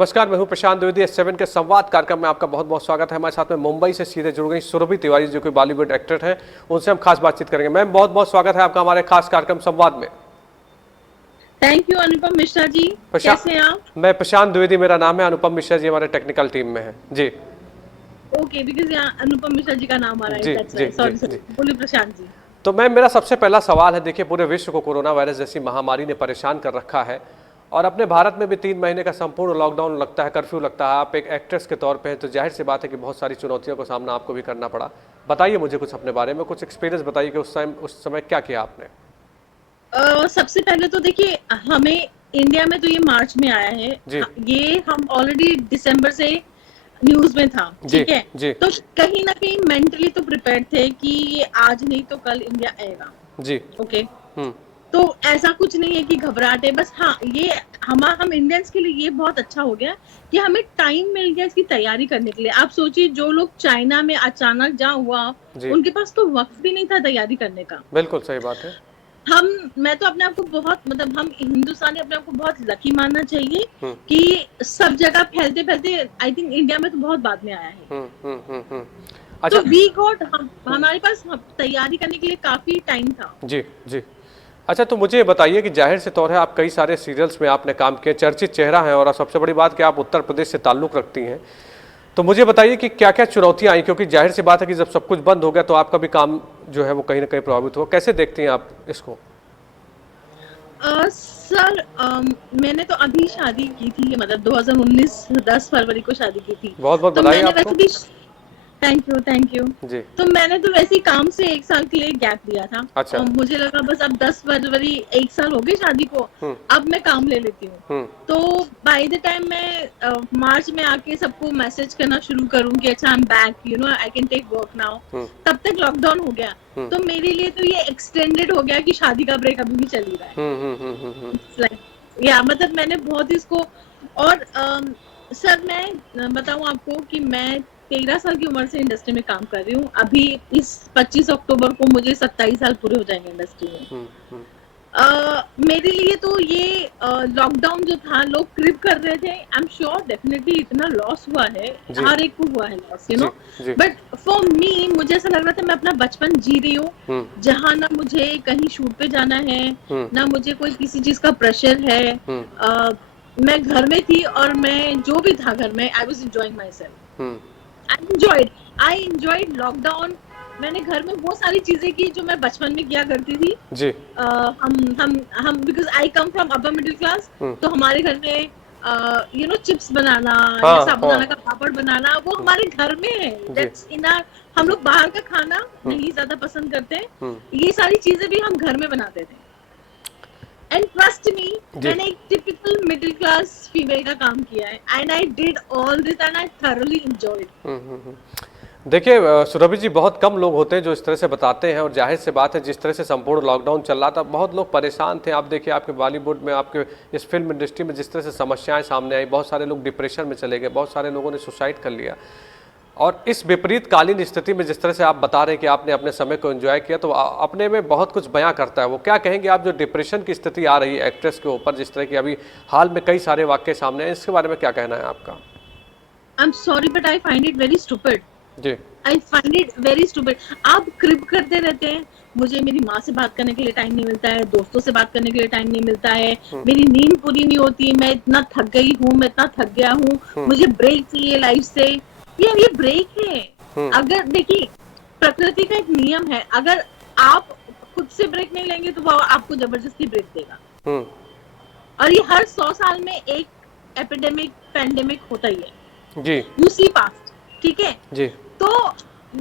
नमस्कार, मैं हूं प्रशांत द्विवेदी। S7 के संवाद कार्यक्रम में आपका बहुत बहुत स्वागत है। हमारे साथ में मुंबई से सीधे जुड़ गई सुरभि तिवारी, जो कि बॉलीवुड एक्टर हैं। उनसे हम खास बातचीत करेंगे। मैम, बहुत बहुत स्वागत है आपका हमारे खास कार्यक्रम संवाद में। Thank you Anupam Mishra ji. कैसे हैं आप? मैं प्रशांत द्विवेदी मेरा नाम है। अनुपम मिश्रा जी हमारे टेक्निकल टीम में है जी। ओके, बिकॉज़ यहाँ अनुपम मिश्रा जी का नाम आ रहा है, जी दैट्स जी राइट। जी सॉरी जी। सॉरी, बोलिए प्रशांत जी। तो मैम, मेरा सबसे पहला सवाल है, देखिए पूरे विश्व को कोरोना वायरस जैसी महामारी ने परेशान कर रखा है और अपने भारत में भी 3 महीने का संपूर्ण लॉकडाउन लगता है, कर्फ्यू लगता है। आप एक एक्ट्रेस के तौर पे हैं, तो जाहिर सी बात है कि बहुत सारी चुनौतियों का सामना आपको भी करना पड़ा। बताइए मुझे कुछ अपने बारे में, कुछ एक्सपीरियंस बताइए कि उस समय क्या किया आपने। सबसे पहले तो देखिए, हमें इंडिया में तो ये मार्च में आया है। जी ये हम ऑलरेडी दिसंबर से न्यूज में था, जी ठीक है। जी तो कहीं ना कहीं मेंटली तो प्रिपेयर्ड थे कि ये आज नहीं तो कल इंडिया आएगा। जी। ओके, हम्म। तो ऐसा कुछ नहीं है कि घबराहट है, बस हाँ, ये हम इंडियंस के लिए ये बहुत अच्छा हो गया कि हमें टाइम मिल गया इसकी तैयारी करने के लिए। आप सोचिए, जो लोग चाइना में अचानक जहाँ हुआ, जी, उनके पास तो वक्त भी नहीं था तैयारी करने का। बिल्कुल सही बात है। मैं तो अपने आप को बहुत, मतलब हम हिंदुस्तानी अपने आप को बहुत लकी मानना चाहिए हम्म कि सब जगह फैलते फैलते आई थिंक इंडिया में तो बहुत बाद में आया है। हम्म। तो अच्छा। वी गॉट, हमारे पास तैयारी करने के लिए काफी टाइम था। जी जी। अच्छा, तो मुझे ये बताइए कि जाहिर से तौर है आप कई सारे सीरियल्स में आपने काम किया, चर्चित चेहरा है, और सबसे बड़ी बात कि आप उत्तर प्रदेश से ताल्लुक़ रखती हैं। तो मुझे बताइए कि क्या क्या चुनौतियां आई, क्योंकि जाहिर सी बात है कि जब सब कुछ बंद हो गया तो आपका भी काम जो है वो कहीं ना कहीं प्रभावित हुआ। कैसे देखती हैं आप इसको? सर, मैंने तो अभी शादी की थी, मतलब 2019 10 फरवरी को शादी की थी। बहुत बहुत तो बधाई मैंने आपको। वैसे भी, थैंक यू थैंक यू। जी। तो मैंने तो वैसे ही काम से 1 साल के लिए गैप लिया था अच्छा। और मुझे लगा बस अब 10 फरवरी 1 साल हो गए शादी को, हम्म अब मैं काम ले लेती हूँ। हम्म तो बाय द टाइम मैं मार्च में आके सबको मैसेज करना शुरू करूँ कि अच्छा, I am back, you know, I can take work now, hmm तब तक लॉकडाउन हो गया। हम्म तो मेरे लिए तो ये एक्सटेंडेड हो गया कि शादी का ब्रेक अभी भी चल ही रहा है। हम्म। लाइक, या मतलब मैंने बहुत इसको, और सर मैं बताऊं आपको कि मैं 13 साल की उम्र से इंडस्ट्री में काम कर रही हूँ। अभी इस 25 अक्टूबर को मुझे 27 साल पूरे हो जाएंगे इंडस्ट्री में। हम्म। मेरे लिए तो ये लॉकडाउन जो था, लोग क्रिप कर रहे थे, आई एम श्योर डेफिनेटली इतना लॉस हुआ है, जी हर एक को हुआ है लॉस, यू जी नो। जी। बट फॉर मी, मुझे ऐसा लग रहा था मैं अपना बचपन जी रही हूँ, हम्म जहाँ ना मुझे कहीं शूट पे जाना है, हम्म ना मुझे कोई किसी चीज का प्रेशर है। हम्म मैं घर में थी और मैं जो भी था घर में, I was enjoying my self. Hmm. I enjoyed lockdown. मैंने घर में वो सारी चीजें की जो मैं बचपन में किया करती थी। जी। हम because I come from upper middle class, hmm. तो हमारे घर में यू नो चिप्स बनाना या हाँ साबूदाना हाँ। का पापड़ बनाना, वो हमारे घर में है, जी दैट्स इन आवर। हम जी। लोग बाहर का खाना हम्म नहीं ज्यादा पसंद करते, हम्म। ये सारी चीजें भी हम घर में बनाते थे। एंड ट्रस्ट मी, जी। मैंने एक टिपिकल मिडिल क्लास फीमेल का काम किया है, and I did all this and I thoroughly enjoyed। हम्म। देखिए सुरभि जी, बहुत कम लोग होते हैं जो इस तरह से बताते हैं, और जाहिर सी बात है जिस तरह से संपूर्ण लॉकडाउन चल रहा था बहुत लोग परेशान थे। आप देखिए आपके बॉलीवुड में, आपके इस फिल्म इंडस्ट्री में जिस तरह से समस्याएं सामने आई, बहुत सारे लोग डिप्रेशन में चले गए, बहुत सारे लोगों ने सुसाइड कर लिया। और इस विपरीत कालीन स्थिति में जिस तरह से आप बता रहे हैं कि आपने अपने समय को एंजॉय किया, तो अपने में बहुत कुछ बयां करता है। वो क्या कहेंगे आप, जो डिप्रेशन की स्थिति आ रही है एक्ट्रेस के ऊपर, जिस तरह की अभी हाल में कई सारे वाक्य सामने हैं, इसके बारे में क्या कहना है आपका? I am sorry but I find it very stupid. जी I find it very stupid. आप क्रिप करते रहते हैं, मुझे मेरी माँ से बात करने के लिए टाइम नहीं मिलता है, दोस्तों से बात करने के लिए टाइम नहीं मिलता है, मेरी नींद पूरी नहीं होती, मैं इतना थक गई हूँ, मैं इतना थक गया हूँ, मुझे ब्रेक चाहिए लाइफ से। ये ब्रेक है। अगर देखिए, प्रकृति का एक नियम है, अगर आप खुद से ब्रेक नहीं लेंगे तो वो आपको जबरदस्ती ब्रेक देगा। हम्म। और ये हर 100 साल में एक एपिडेमिक, पैंडेमिक होता ही है। जी यू सी पास्ट, ठीक है। जी। तो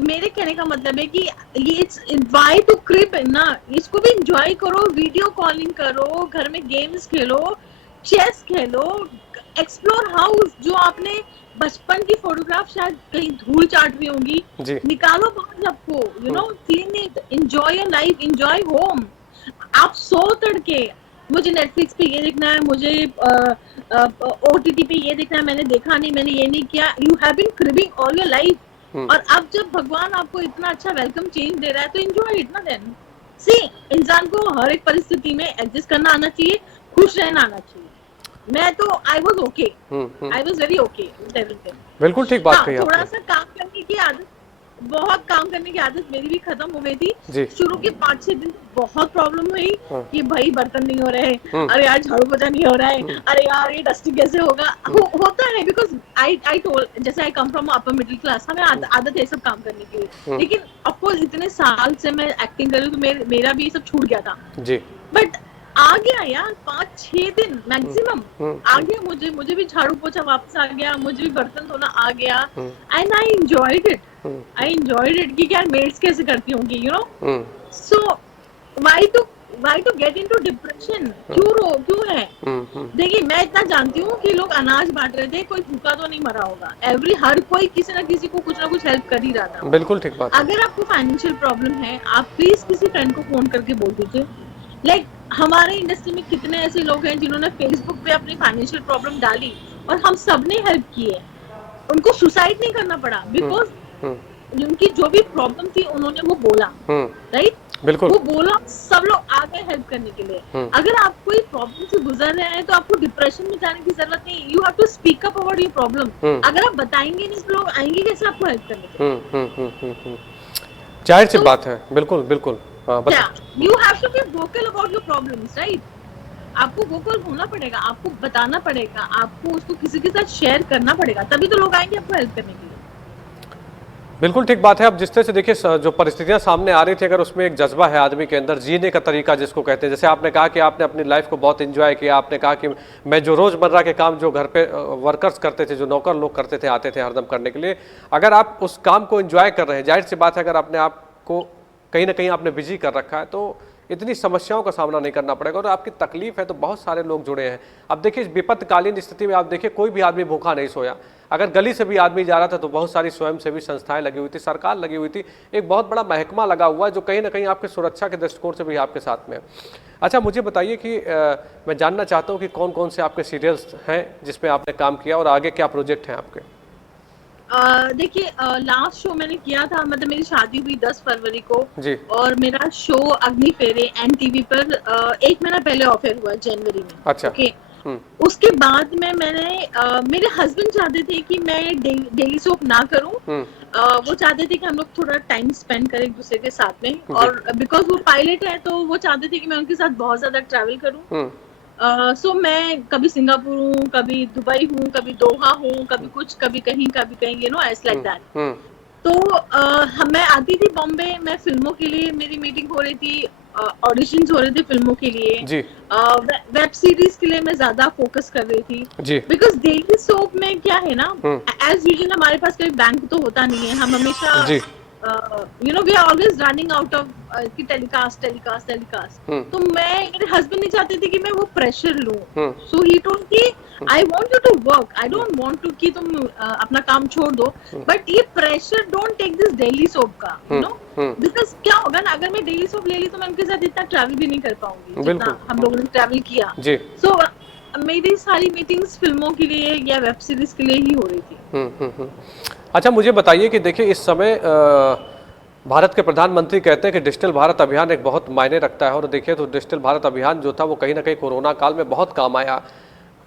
मेरे कहने का मतलब है कि ये इट्स वाई टू क्रिप ना, इसको भी एंजॉय करो, वीडियो कॉलिंग करो, घर में गेम्स खेलो, चेस खेलो, एक्सप्लोर हाउस, जो आपने बचपन की फोटोग्राफ शायद कहीं धूल चाट रही होंगी, जी। निकालो बाहर सबको, you know, clean it, enjoy your life, enjoy home. आप सो तड़के, मुझे नेटफ्लिक्स पे ये देखना है, मुझे ओटीटी पे ये देखना है, मैंने देखा नहीं, मैंने ये नहीं किया। You have been cribbing all your life. और अब जब भगवान आपको इतना अच्छा वेलकम चेंज दे रहा है तो एंजॉय इट ना। देन सी, इंसान को हर एक परिस्थिति में एडजस्ट करना आना चाहिए, खुश रहना आना चाहिए। मैं तो I was okay, I was very okay. बिल्कुल ठीक बात हाँ, कही थोड़ा आपने। सा काम करने की आदत, बहुत काम करने की आदत मेरी भी खत्म हो गई थी। जी। शुरू के 5-6 दिन बहुत प्रॉब्लम हुई हाँ। कि भाई बर्तन नहीं हो रहे, हम्म। अरे यार झाड़ू पोछा नहीं हो रहा है, हम्म। अरे यार ये डस्टिंग कैसे होगा। होता है बिकॉज आई टोल्ड, जैसे I come from upper middle class, हमें आदत है सब काम करने की। हम्म। लेकिन ऑफकोर्स इतने साल से मैं एक्टिंग कर रही हूँ तो मेरा भी ये सब छूट गया था। जी। बट आ गया यार, 5-6 दिन हम्म। मैक्सिमम आ हम्म। गया। मुझे भी झाड़ू पोछा वापस आ गया, मुझे भी बर्तन धोना आ गया। Hmm. And I enjoyed it, hmm. I enjoyed it कि यार मेड्स कैसे करती होंगी, you know. Hmm. So why to get into depression, क्यों है। हम्म। देखिए मैं इतना जानती हूँ कि लोग अनाज बांट रहे थे, कोई भूखा तो नहीं मरा होगा। हर कोई किसी ना किसी को कुछ ना कुछ हेल्प कर ही रहा था। बिल्कुल ठीक बात है। अगर आपको फाइनेंशियल प्रॉब्लम है, आप प्लीज किसी फ्रेंड को फोन करके बोल दीजिए। लाइक हमारे इंडस्ट्री में कितने ऐसे लोग हैं जिन्होंने फेसबुक पे अपनी फाइनेंशियल प्रॉब्लम डाली और हम सब ने हेल्प की है। उनको सुसाइड नहीं करना पड़ा बिकॉज हम्म। उनकी जो भी प्रॉब्लम थी उन्होंने वो बोला, राइट। बिल्कुल। वो बोला, सब लोग आ गए हेल्प करने के लिए। अगर आप कोई प्रॉब्लम से गुजर रहे हैं तो आपको डिप्रेशन में जाने की जरूरत नहीं। You have to speak up about your problem. अगर आप बताएंगे नहीं तो लोग आएंगे कैसे आपको हेल्प करने के लिए। जाहिर सी तो बात है, बिल्कुल बिल्कुल। क्या you have to be vocal about your problems, right. आपको वोकल होना पड़ेगा, आपको बताना पड़ेगा, आपको उसको किसी के साथ शेयर करना पड़ेगा, तभी तो लोग आएंगे आपको हेल्प करने के लिए। बिल्कुल ठीक बात है। अब जिस तरह से देखिए जो परिस्थितियां सामने आ रही थी, अगर उसमें एक जज्बा है आदमी के अंदर, जीने का तरीका जिसको कहते हैं, जैसे आपने कहा कि आपने अपनी लाइफ को बहुत एंजॉय किया, आपने कहा कि मैं जो रोजमर्रा के काम जो घर पे वर्कर्स करते थे, जो नौकर लोग करते थे, आते थे हरदम करने के लिए, अगर आप उस काम को एंजॉय कर रहे हैं, जाहिर सी बात है अगर अपने आप को कहीं ना कहीं आपने बिजी कर रखा है तो इतनी समस्याओं का सामना नहीं करना पड़ेगा। और आपकी तकलीफ है तो बहुत सारे लोग जुड़े हैं। अब देखिए इस विपत्तकालीन स्थिति में आप देखिए कोई भी आदमी भूखा नहीं सोया। अगर गली से भी आदमी जा रहा था तो बहुत सारी स्वयंसेवी संस्थाएं लगी हुई थी, सरकार लगी हुई थी, एक बहुत बड़ा महकमा लगा हुआ है जो कहीं ना कहीं आपकी सुरक्षा के दृष्टिकोण से भी आपके साथ में है। अच्छा, मुझे बताइए कि मैं जानना चाहता हूँ कि कौन कौन से आपके सीरियल्स हैं जिसमें आपने काम किया और आगे क्या प्रोजेक्ट हैं आपके। देखिए लास्ट शो मैंने किया था, मतलब मेरी शादी हुई 10 फरवरी को जी। और मेरा शो अग्नि फेरे एनटीवी पर 1 महीना पहले ऑफर हुआ जनवरी में। अच्छा। ओके। उसके बाद में मेरे हस्बैंड चाहते थे कि मैं डेली सोप ना करूं। वो चाहते थे कि हम लोग थोड़ा टाइम स्पेंड करें एक दूसरे के साथ में, और बिकॉज वो पायलट है तो वो चाहते थे कि मैं उनके साथ बहुत ज्यादा ट्रैवल करूं। सो मैं कभी सिंगापुर हूँ, कभी दुबई हूँ, कभी दोहा हूँ, कभी कहीं you know age like that. तो मैं आती थी बॉम्बे, मैं फिल्मों के लिए मेरी मीटिंग हो रही थी, ऑडिशंस हो रहे थे फिल्मों के लिए जी। वेब सीरीज के लिए मैं ज्यादा फोकस कर रही थी जी। बिकॉज डेली सोप में क्या है ना, एज यूजुअल हमारे पास कोई बैंक तो होता नहीं है, हम हमेशा जी। You know we are always running out of कि टेलीकास्ट। तो मेरे हस्बैंड नहीं चाहते थे कि मैं वो प्रेशर लूं। सो ही टोल्ड कि I want you to work, I don't want to कि तुम अपना काम छोड़ दो, बट ये pressure don't take this daily soap का, यू नो। बिकॉज क्या होगा ना, अगर मैं डेली सोप ले ली तो मैं उनके साथ इतना ट्रैवल भी नहीं कर पाऊंगी जितना हम लोगों ने ट्रैवल किया। सो मेरी सारी मीटिंग्स फिल्मों के लिए या वेब सीरीज के लिए ही हो रही थी। अच्छा, मुझे बताइए कि देखिए इस समय भारत के प्रधानमंत्री कहते हैं कि डिजिटल भारत अभियान एक बहुत मायने रखता है, और देखिए तो डिजिटल भारत अभियान जो था वो कहीं ना कहीं कोरोना काल में बहुत काम आया।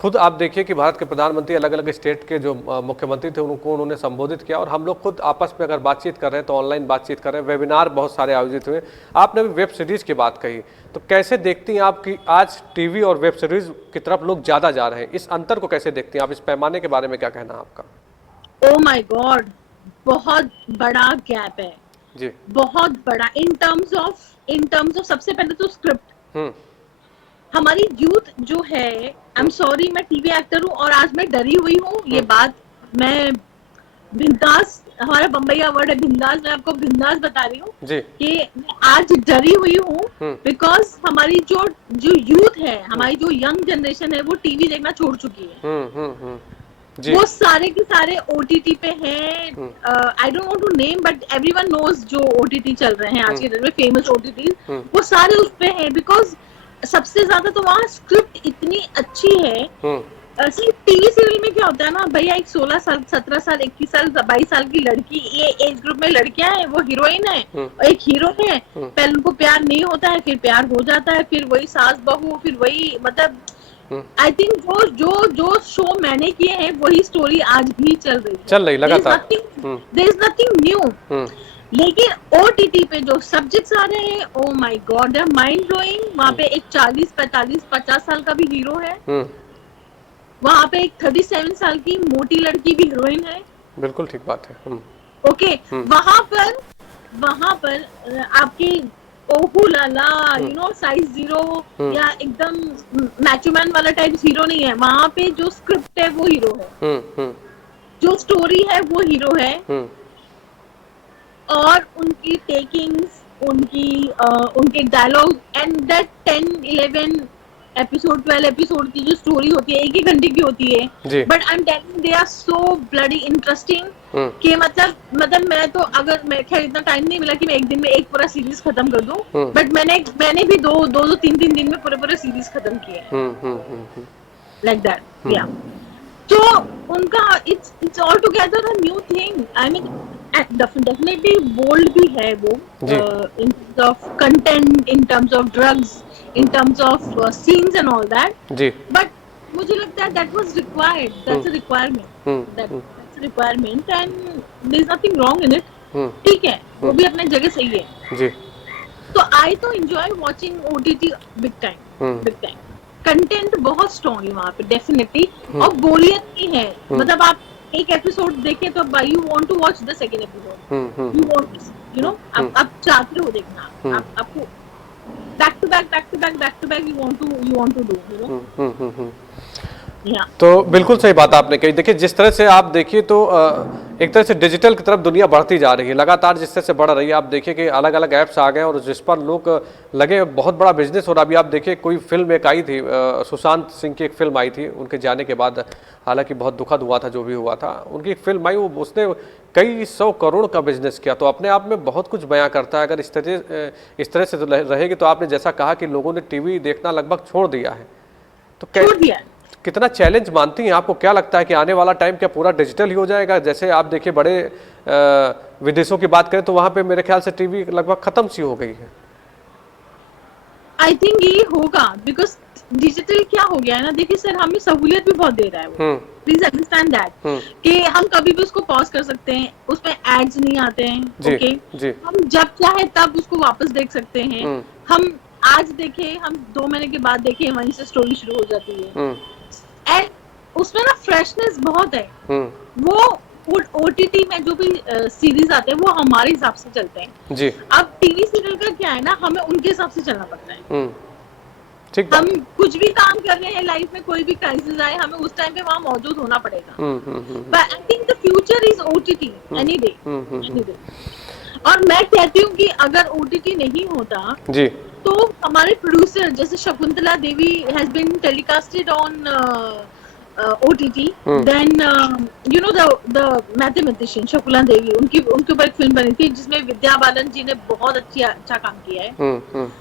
खुद आप देखिए कि भारत के प्रधानमंत्री अलग अलग स्टेट के जो मुख्यमंत्री थे उनको उन्होंने संबोधित किया, और हम लोग खुद आपस में अगर बातचीत कर रहे हैं तो ऑनलाइन बातचीत कर रहे हैं, वेबिनार बहुत सारे आयोजित हुए। आपने भी वेब सीरीज़ की बात कही, तो कैसे देखती हैं आप कि आज टीवी और वेब सीरीज़ की तरफ लोग ज़्यादा जा रहे हैं, इस अंतर को कैसे देखती हैं आप, इस पैमाने के बारे में क्या कहना है आपका? Oh my God, बहुत बड़ा गैप है जी, बहुत बड़ा इन टर्म्स ऑफ सबसे पहले तो स्क्रिप्ट। हमारी यूथ जो है, आई एम सॉरी मैं टीवी एक्टर हूँ और आज मैं डरी हुई हूँ, ये बात मैं बिंदास, हमारा बम्बईया वर्ड है बिंदास, मैं आपको बिंदास बता रही हूँ कि आज डरी हुई हूँ बिकॉज हमारी जो यूथ है, हमारी जो यंग जनरेशन है वो टीवी देखना छोड़ चुकी है। वो सारे के सारे ओटीटी पे हैं। I don't want to name but everyone knows जो ओटीटी चल रहे हैं आज के दिन में, फेमस ओटीटी, वो सारे उस पे हैं बिकॉज सबसे ज्यादा तो वहाँ स्क्रिप्ट इतनी अच्छी है। टीवी सीरियल में क्या होता है ना भैया, एक 16 साल 17 साल 21 साल 22 साल की लड़की, ये एज ग्रुप में लड़कियां हैं, वो हीरोइन है और एक हीरो है, पहले उनको प्यार नहीं होता है, फिर प्यार हो जाता है, फिर वही सास बहू, फिर वही मतलब आई थिंक जो जो जो शो मैंने किए हैं वही स्टोरी आज भी चल रही है, चल रही लगातार। There is nothing new. लेकिन ओटीटी पे जो सब्जेक्ट्स आ रहे हैं, oh my god, they are mind blowing. वहाँ पे एक 40, 45, 50 साल का भी हीरो है, वहाँ पे एक 37 साल की मोटी लड़की भी हीरोइन है। बिल्कुल ठीक बात है। ओके, वहाँ पर आपके ओहू लाला, यू नो, साइज 0 या एकदम मैचोमैन वाला टाइप हीरो नहीं है। वहाँ पे जो स्क्रिप्ट है वो हीरो है, जो स्टोरी है वो हीरो है, और उनकी टेकिंग्स, उनके dialogue and that 10, 11 episode, 12 episode की जो स्टोरी होती है, 1 घंटे की होती है, but I am telling they are so bloody interesting कि मतलब मैं तो, अगर मैं, खैर इतना टाइम नहीं मिला कि मैं एक दिन में एक पूरा सीरीज खत्म कर दूं, बट मैंने भी दो 3 दिन में पूरे सीरीज खत्म किए, लाइक दैट। या तो उनका it's all together a new thing. I mean definitely bold भी है वो, in terms of content, in terms of drugs, in terms of scenes and all that, but मुझे लगता है that was required, that's a requirement, that's a requirement and there is nothing wrong in it, ठीक है, वो भी अपने जगह सही है जी। तो I तो enjoy watching OTT big time, content बहुत स्ट्रॉन्ग है वहाँ पे डेफिनेटली, और बोरियत नहीं है, मतलब आप एक एपिसोड देखे तो you want to watch the second episode, you want, you know, आप चाहते हो देखना, आपको back to back you want to do, you know? तो बिल्कुल सही बात आपने कही। देखिए जिस तरह से आप देखिए तो एक तरह से डिजिटल की तरफ दुनिया बढ़ती जा रही है, लगातार जिस तरह से बढ़ रही है। आप देखिए कि अलग अलग ऐप्स आ गए और जिस पर लोग लगे, बहुत बड़ा बिजनेस हो रहा है। अभी आप देखिए कोई फिल्म एक आई थी, सुशांत सिंह की एक फिल्म आई थी उनके जाने के बाद, हालांकि बहुत दुखद हुआ था जो भी हुआ था। उनकी एक फिल्म आई, वो उसने कई 100 करोड़ का बिजनेस किया, तो अपने आप में बहुत कुछ बयां करता है। अगर इस तरह से रहेगी तो आपने जैसा कहा कि लोगों ने टीवी देखना लगभग छोड़ दिया है, तो कितना चैलेंज मानती हैं? आपको क्या लगता है कि आने वाला टाइम क्या पूरा डिजिटल ही हो जाएगा? जैसे आप देखिए बड़े विदेशों की बात करें तो वहां पे मेरे ख्याल से टीवी लगभग खत्म सी हो गई है। आई थिंक ये होगा, बिकॉज डिजिटल क्या हो गया है ना, देखिए सर, हमें सहूलियत भी बहुत दे रहा है वो, प्लीज अंडरस्टैंड दैट, कि हम कभी भी उसको पॉज कर सकते हैं, उसमें एड्स नहीं आते हैं, ओके, हम जब चाहे तब उसको वापस देख सकते हैं। हम आज देखें, हम 2 महीने के बाद देखें, वहीं से स्टोरी शुरू हो जाती है, एंड उसमें ना फ्रेशनेस बहुत है। वो ओटीटी में जो भी सीरीज आते हैं वो हमारे हिसाब से चलते हैं जी। अब टीवी सीरियल का क्या है ना, हमें उनके हिसाब से चलना पड़ता है। ठीक, हम कुछ भी काम कर रहे हैं लाइफ में, कोई भी क्राइसिस आए, हमें उस टाइम पे वहाँ मौजूद होना पड़ेगा। But I think the future is OTT any day. और मैं कहती हूँ कि अगर ओटीटी नहीं होता जी, तो हमारे प्रोड्यूसर जैसे Shakuntala Devi has been telecasted on OTT, then you know the mathematician Shakuntala Devi, उनके ऊपर एक फिल्म बनी थी जिसमें विद्या बालन जी ने बहुत अच्छा काम किया है,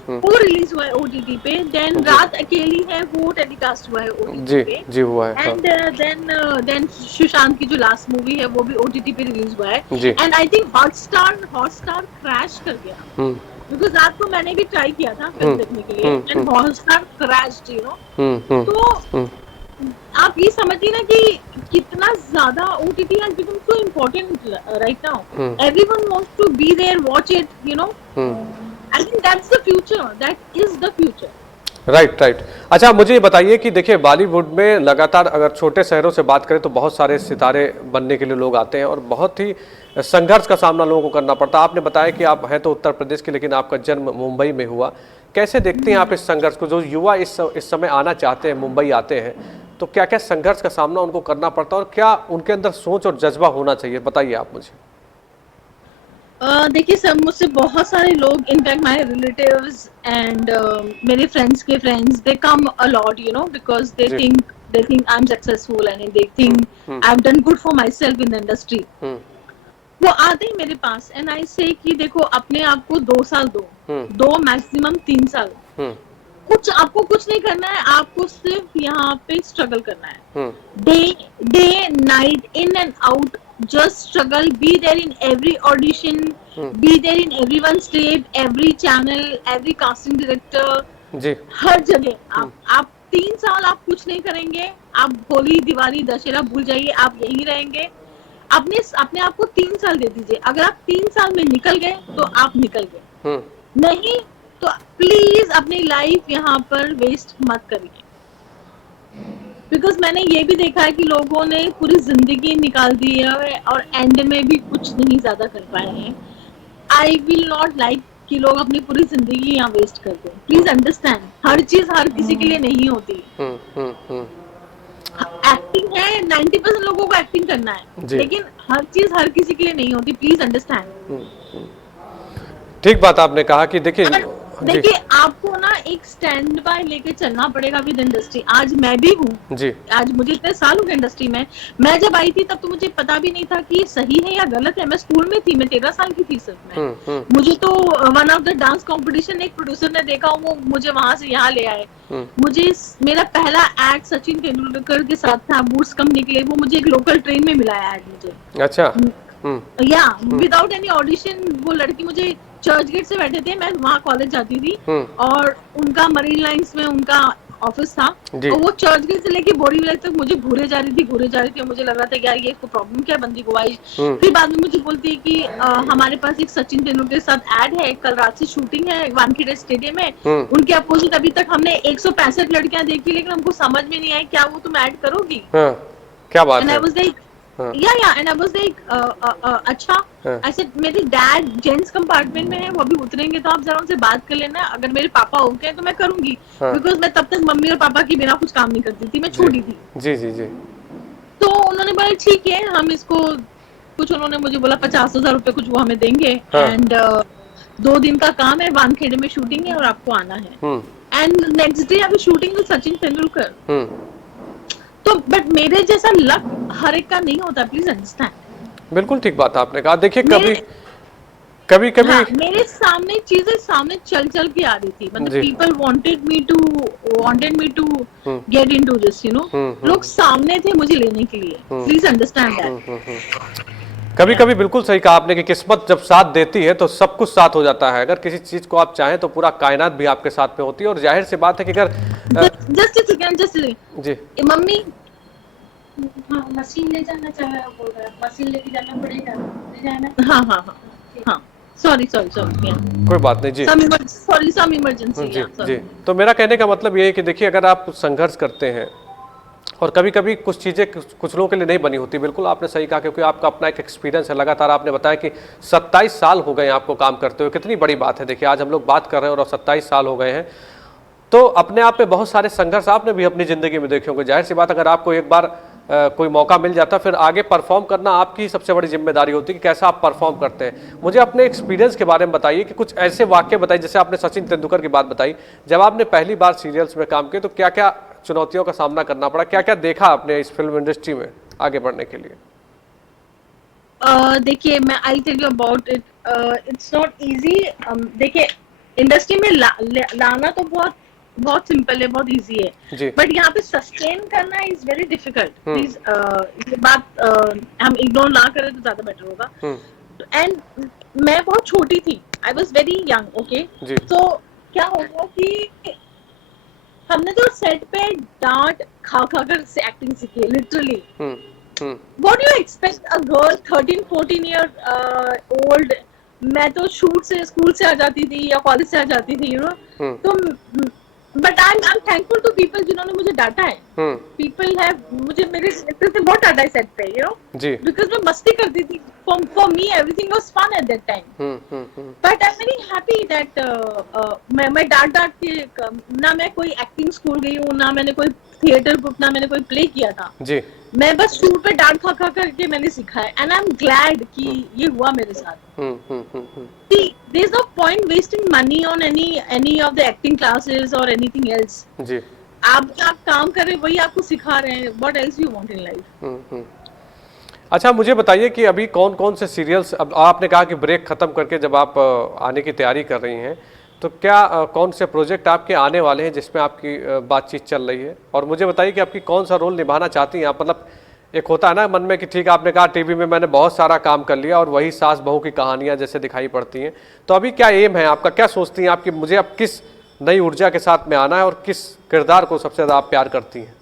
वो रिलीज हुआ है OTT पे। देन रात अकेली है, वो टेलीकास्ट हुआ है OTT पे जी, हुआ है। एंड देन सुशांत की जो लास्ट मूवी है वो भी OTT पे रिलीज हुआ है। And I think Hotstar crash कर गया, बिकॉज रात को मैंने भी ट्राई किया था फिल्म देखने के लिए, and Hotstar crashed, you know. तो आप ये समझिए ना कि कितना ज्यादा OTT has become so important right now. Everyone wants to be there, watch it, you know. I think that's the future. That is the future. Right. अच्छा, मुझे ये बताइए कि देखिए बॉलीवुड में लगातार अगर छोटे शहरों से बात करें तो बहुत सारे सितारे बनने के लिए लोग आते हैं और बहुत ही संघर्ष का सामना लोगों को करना पड़ता है। आपने बताया कि आप हैं तो उत्तर प्रदेश के, लेकिन आपका जन्म मुंबई में हुआ। कैसे देखते हैं आप इस संघर्ष को? जो युवा इस समय आना चाहते हैं, मुंबई आते हैं, तो क्या क्या संघर्ष का सामना उनको करना पड़ता है और क्या उनके अंदर सोच और जज्बा होना चाहिए? बताइए आप मुझे। देखिए सर, मुझसे बहुत सारे लोग, इनफैक्ट माय रिलेटिव्स एंड मेरे फ्रेंड्स के friends, they come a lot, you know, because they think I am successful and they think I have done good for my self in the industry. वो आते हैं मेरे पास and I से कि देखो, अपने आप को 2 साल दो मैक्सिमम 3 साल, आपको कुछ नहीं करना है, आपको सिर्फ यहाँ पे स्ट्रगल करना है, day night, in and out, just struggle, be there in every audition, be there in everyone's tape, every channel, every casting director जी, हर जगह आप 3 साल आप कुछ नहीं करेंगे, आप होली, दिवाली, दशहरा भूल जाइए, आप यहीं रहेंगे। अपने आप को 3 साल दे दीजिए। अगर आप 3 साल में निकल गए तो आप निकल गए, नहीं तो प्लीज अपनी लाइफ यहाँ पर वेस्ट मत करिए। बिकॉज मैंने ये भी देखा है कि लोगों ने पूरी जिंदगी निकाल दी है और एंड में भी कुछ नहीं ज्यादा कर पाए हैं। आई विल नॉट लाइक कि लोग अपनी पूरी जिंदगी यहाँ वेस्ट कर दें। प्लीज अंडरस्टैंड, हर चीज हर किसी के लिए नहीं होती। एक्टिंग है, 90% लोगों को एक्टिंग करना है, लेकिन हर चीज हर किसी के लिए नहीं होती। Please understand. ठीक बात आपने कहा कि देखिए आपको ना एक स्टैंड बाय लेके चलना पड़ेगा विद इंडस्ट्री। आज मैं भी हूँ जी, आज मुझे इतने साल हो गए इंडस्ट्री में। मैं जब आई थी तब तो मुझे पता भी नहीं था कि ये सही है या गलत है। मैं स्कूल में थी, मैं 13 साल की थी सिर्फ मैं। मुझे तो one of the dance competition एक प्रोड्यूसर ने देखा, वो मुझे वहां से यहाँ ले आए। मुझे मेरा पहला एड सचिन तेंदुलकर के साथ था, बूट्स कंपनी के लिए। वो मुझे एक लोकल ट्रेन में मिला एड मुझे। अच्छा, या विदाउट एनी ऑडिशन। वो लड़की मुझे चर्च गेट से बैठे थे, मैं वहाँ कॉलेज जाती थी और उनका मरीन लाइंस में उनका ऑफिस था, और वो चर्च गेट से लेके बोरीवली तक मुझे घूरे जा रही थी। मुझे लग रहा था यार ये इसको प्रॉब्लम क्या है, बंदी को आई। फिर बाद में मुझे बोलती है कि हमारे पास एक सचिन तेंदुलकर के साथ एड है, कल रात से शूटिंग है वानखेड़े स्टेडियम में। उनके अपोजिट अभी तक हमने 165 लड़कियां देखी, लेकिन हमको समझ में नहीं आई क्या वो तुम ऐड करोगी। क्या बात है। and I was like, अच्छा। I said मेरे डैड जेंट्स कंपार्टमेंट में है, वो अभी उतरेंगे तो आप जरा उनसे बात कर लेना। अगर मेरे पापा हो गए तो मैं करूंगी, बिकॉज मैं तब तक मम्मी और पापा के बिना कुछ काम नहीं करती थी, मैं छोटी थी। जी जी जी। तो उन्होंने बोला ठीक है, हम इसको कुछ, उन्होंने मुझे बोला 50,000 रुपए कुछ वो हमें देंगे, एंड 2 दिन का काम है, वानखेड़े में शूटिंग है और आपको आना है। एंड नेक्स्ट डे अभी शूटिंग विद सचिन तेंदुलकर। तो बट मेरे जैसा लक हर एक का नहीं होता, प्लीज अंडरस्टैंड। बिल्कुल ठीक बात आपने कहा। देखिए कभी मेरे सामने चीजें सामने चल के आ रही थी, मतलब people wanted me to get into this, you know. लोग सामने थे मुझे लेने के लिए, प्लीज अंडरस्टैंड दैट। कभी बिल्कुल सही कहा आपने कि किस्मत जब साथ देती है तो सब कुछ साथ हो जाता है। अगर किसी चीज को आप चाहें तो पूरा कायनात भी आपके साथ में होती है। और जाहिर सी बात है कि अगर जस्ट जी मम्मी मशीन ले जाना चाह रहा है, बोल रहा है मशीन लेके जाना पड़ेगा, ले जाना। हाँ सॉरी कोई बात नहीं जी, सम इमरजेंसी जी। तो मेरा कहने का मतलब ये है कि देखिए अगर आप संघर्ष करते हैं और कभी कुछ चीज़ें कुछ लोगों के लिए नहीं बनी होती, बिल्कुल आपने सही कहा, क्योंकि आपका अपना एक एक्सपीरियंस है। लगातार आपने बताया कि 27 साल हो गए आपको काम करते हुए, कितनी बड़ी बात है। देखिए आज हम लोग बात कर रहे हैं और 27 साल हो गए हैं, तो अपने आप में बहुत सारे संघर्ष आपने भी अपनी ज़िंदगी में देखे होंगे। जाहिर सी बात अगर आपको एक बार कोई मौका मिल जाता, फिर आगे परफॉर्म करना आपकी सबसे बड़ी जिम्मेदारी होती है कि कैसा आप परफॉर्म करते हैं। मुझे अपने एक्सपीरियंस के बारे में बताइए कि कुछ ऐसे वाक्य बताइए, जैसे आपने सचिन तेंदुलकर की बात बताई, जब आपने पहली बार सीरियल्स में काम किया तो क्या क्या चुनौतियों का सामना करना पड़ा, क्या क्या देखा आपने इस फिल्म इंडस्ट्री में आगे बढ़ने के लिए? देखिए मैं I tell you about it, it's not easy. देखिए इंडस्ट्री में लाना तो बहुत सिंपल है, बहुत इजी है, बट यहाँ पे सस्टेन करना इज वेरी डिफिकल्ट। प्लीज ये बात हम इग्नोर ना करें तो ज्यादा बेटर होगा। एंड मैं बहुत छोटी थी, I was very young, okay. तो क्या हो गया कि हमने तो सेट पे डांट खा कर एक्टिंग सीखी, literally. What do you expect a girl 13-14 year old? मैं तो शूट से स्कूल से आ जाती थी या कॉलेज से आ जाती थी, यू नो। तो but I am thankful to people जिन्होंने मुझे डांटा है। पीपल हैव मुझे मेरे से बहुत डांटा है सेट पे, यू नो, बिकॉज मैं मस्ती करती थी। For me everything was fun at that time, but I am very happy that मैं डांट के ना मैं कोई एक्टिंग स्कूल गई हूँ, ना मैंने कोई थिएटर ग्रुप, ना मैंने कोई प्ले किया था जी। मैं बस शूट पे डांट खा करके मैंने सीखा है, एंड आई एम ग्लैड कि ये हुआ मेरे साथ। There is no point wasting money on any of the acting classes or anything else. जी। आप काम कर रहे हैं वही आपको सिखा रहे हैं। What else you want in life? अच्छा मुझे बताइए कि अभी कौन कौन से सीरियल्स, अब आपने कहा कि ब्रेक खत्म करके जब आप आने की तैयारी कर रही हैं, तो क्या कौन से प्रोजेक्ट आपके आने वाले हैं जिसमें आपकी बातचीत चल रही है? और मुझे बताइए कि आपकी कौन सा रोल निभाना चाहती हैं आप? मतलब एक होता है ना मन में कि ठीक है, आपने कहा टीवी में मैंने बहुत सारा काम कर लिया और वही सास बहू की कहानियां जैसे दिखाई पड़ती हैं, तो अभी क्या एम है आपका, क्या सोचती हैं आप कि मुझे अब किस नई ऊर्जा के साथ में आना है और किस किरदार को सबसे ज़्यादा आप प्यार करती हैं?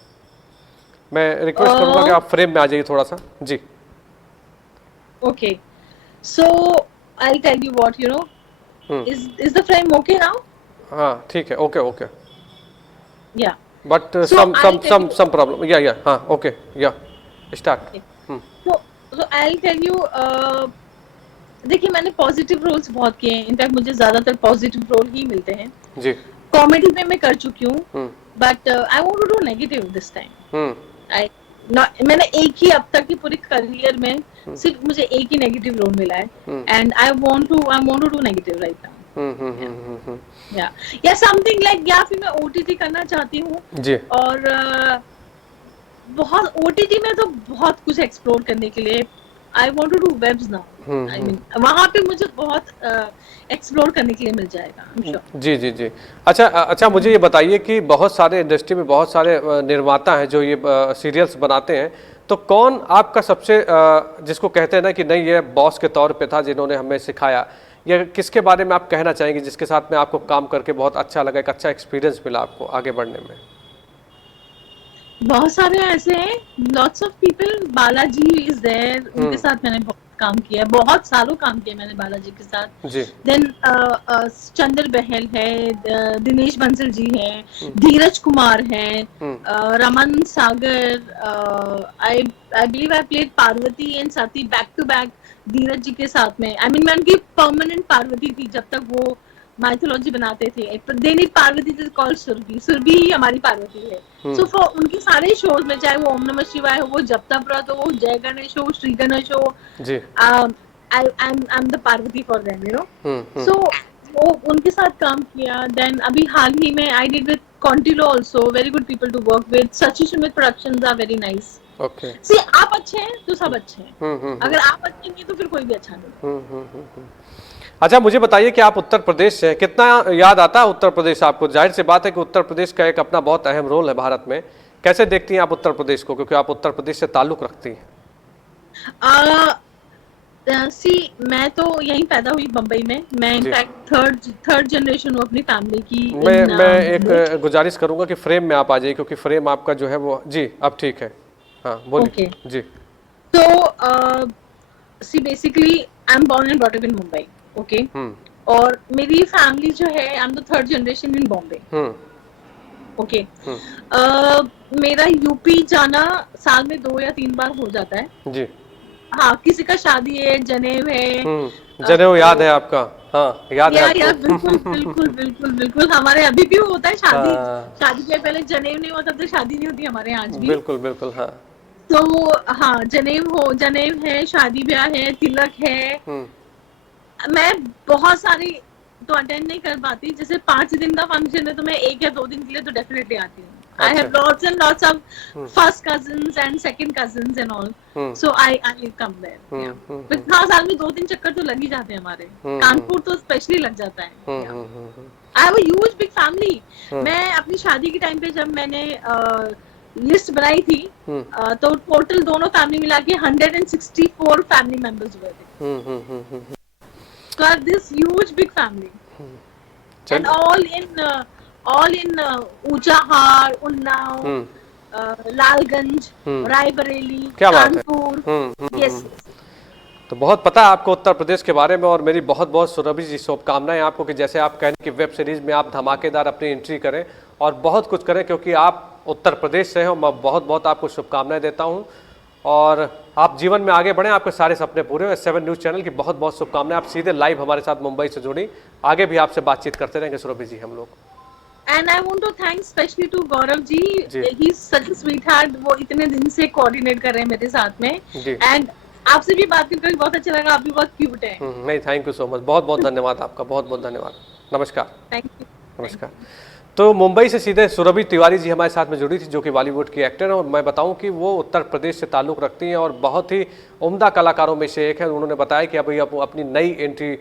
मैं रिक्वेस्ट करूंगा कि आप फ्रेम में आ जाइए थोड़ा सा जी। Okay, so I'll tell you what, is the frame okay now? हाँ ठीक है, okay okay, Yeah. But So some I'll some tell some you. Some problem, yeah हाँ okay, yeah start. Okay. So I'll tell you. देखिए, मैंने positive roles बहुत किए हैं, in fact मुझे ज्यादातर पॉजिटिव रोल ही मिलते हैं। जी। कॉमेडी में मैं कर चुकी हूँ, but I want to do negative this time. I मैंने एक ही अब तक की पूरी करियर में सिर्फ मुझे एक ही नेगेटिव रोल मिला है, and I want to do negative right now, या समथिंग लाइक, या फिर मैं ओटीटी करना चाहती हूँ जी। और बहुत ओटीटी में तो बहुत कुछ एक्सप्लोर करने के लिए, I want to do webs now. I mean वहां पे मुझे बहुत एक्सप्लोर करने के लिए मिल जाएगा, आई एम श्योर। जी जी जी। अच्छा मुझे ये बताइए कि बहुत सारे इंडस्ट्री में बहुत सारे निर्माता हैं जो ये सीरियल्स बनाते हैं, तो कौन आपका सबसे जिसको कहते हैं ना कि नहीं ये बॉस के तौर पे था जिन्होंने हमें सिखाया, या किसके बारे में आप कहना चाहेंगे जिसके साथ में आपको काम करके बहुत अच्छा लगा, एक अच्छा एक्सपीरियंस मिला आपको आगे बढ़ने में? बहुत सारे ऐसे हैं, lots of people. Balaji is there, उनके साथ मैंने बहुत काम किया, बहुत सालों काम किया मैंने बालाजी के साथ। देन चंद्र बहल है, दिनेश बंसल जी हैं, धीरज कुमार हैं, Raman Sagar, I believe I played Parvati and Sati back to back Dheeraj ji के साथ में। आई मीन मैं उनकी परमानेंट पार्वती थी जब तक वो माइथोलॉजी बनाते थे। They need Parvati is called Surabhi, Surabhi ही हमारी पार्वती है। सो फॉर उनके सारे शोज में, चाहे वो ओम नमः शिवाय हो, वो जब तक व्रत हो, वो जय गणेश हो, श्री गणेश हो, I'm the Parvati for them, you know. So वो उनके साथ काम किया। देन अभी हाल ही में I did with Contiloe also, very good people to work with. Sachi Sumit productions are very nice. Okay, see आप अच्छे हैं तो सब अच्छे हैं, अगर आप अच्छे नहीं तो फिर कोई भी अच्छा नहीं। अच्छा मुझे बताइए कि आप उत्तर प्रदेश से हैं, कितना याद आता है उत्तर प्रदेश आपको? जाहिर सी बात है कि उत्तर प्रदेश का एक अपना बहुत अहम रोल है भारत में। कैसे देखती हैं आप उत्तर प्रदेश को, क्योंकि आप उत्तर प्रदेश से ताल्लुक रखती हैं? मैं तो यहीं पैदा हुई बम्बई में। मैं इनफैक्ट थर्ड जनरेशन हूँ अपनी फैमिली की। मैं एक गुजारिश करूंगा कि फ्रेम में आप आ जाइए, क्योंकि फ्रेम आपका जो है वो जी अब ठीक है। हाँ बोलिए। जी। तो basically I am born and brought up in Mumbai, okay. और मेरी फैमिली जो है, I am the third generation in Bombay, okay. मेरा यूपी जाना साल में 2 या 3 बार हो जाता है जी। हाँ, किसी का शादी है, जनेव है। जनेऊ याद है आपका? हाँ याद है यार बिल्कुल बिल्कुल बिल्कुल बिल्कुल। हमारे अभी भी होता है शादी। शादी के पहले जनेव नहीं होता तो शादी नहीं होती हमारे यहाँ आज भी। बिल्कुल बिल्कुल। हाँ तो हाँ, जनेव है, शादी ब्याह है, तिलक है। मैं बहुत सारी तो अटेंड नहीं कर पाती। जैसे 5 दिन का फंक्शन है तो मैं 1 या 2 दिन के लिए तो डेफिनेटली आती हूँ। I have lots and lots of first cousins and second cousins and all. So I come there. But हाँ, साल में 2-3 चक्कर तो लग ही जाते हैं हमारे। कानपुर तो स्पेशली लग जाता है। I have a huge big family. मैं अपनी शादी के टाइम पे जब मैंने लिस्ट बनाई थी तो टोटल दोनों फैमिली मिला के 164 फैमिली मेंबर्स हुए थे। So I have this huge big family. And all in Unchahar, Unnao, Lalganj, Raebareli, Kanpur. Yes. तो बहुत पता है आपको उत्तर प्रदेश के बारे में, और मेरी बहुत बहुत सुरभि जी शुभकामनाएं आपको कि जैसे आप कह रहे हैं कि वेब सीरीज में आप धमाकेदार अपनी एंट्री करें और बहुत कुछ करें, क्योंकि आप उत्तर प्रदेश से हैं। मैं बहुत बहुत आपको शुभकामनाएं देता हूं और आप जीवन में आगे बढ़ें, आपके सारे सपने पूरे हो। 7 न्यूज़ चैनल की बहुत बहुत शुभकामनाएं। आप सीधे लाइव हमारे साथ मुंबई से जुड़ी, आगे भी आपसे बातचीत करते रहेंगे सुरभि जी हम लोग। And I want to thank especially to Gaurav ji. He's such a sweetheart. वो इतने दिन से कोऑर्डिनेट कर रहे हैं मेरे साथ में। And आपसे भी बात करके बहुत अच्छा लगा। आप भी बहुत क्यूट हैं। नहीं, थैंक यू सो मच। बहुत बहुत धन्यवाद आपका, बहुत बहुत धन्यवाद। नमस्कार। Thank you. नमस्कार। तो मुंबई से सीधे सुरभि तिवारी जी हमारे साथ में जुड़ी थी, जो कि बॉलीवुड की एक्टर हैं, और मैं बताऊं कि वो उत्तर प्रदेश से ताल्लुक़ रखती हैं और बहुत ही उम्दा कलाकारों में से एक है। उन्होंने बताया कि अभी अब अपनी नई एंट्री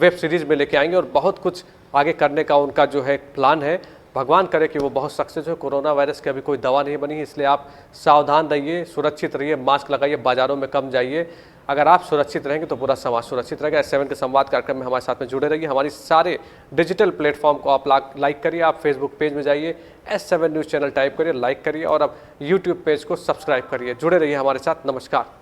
वेब सीरीज़ में लेके आएंगे और बहुत कुछ आगे करने का उनका जो है प्लान है। भगवान करे कि वो बहुत सक्सेस हो। कोरोना वायरस की अभी कोई दवा नहीं बनी है, इसलिए आप सावधान रहिए, सुरक्षित रहिए, मास्क लगाइए, बाज़ारों में कम जाइए। अगर आप सुरक्षित रहेंगे तो पूरा समाज सुरक्षित रहेगा। S7 के संवाद कार्यक्रम में हमारे साथ में जुड़े रहिए। हमारी सारे डिजिटल प्लेटफॉर्म को आप लाइक करिए, आप फेसबुक पेज में जाइए, S7 न्यूज़ चैनल टाइप करिए, लाइक करिए और अब यूट्यूब पेज को सब्सक्राइब करिए। जुड़े रहिए हमारे साथ। नमस्कार।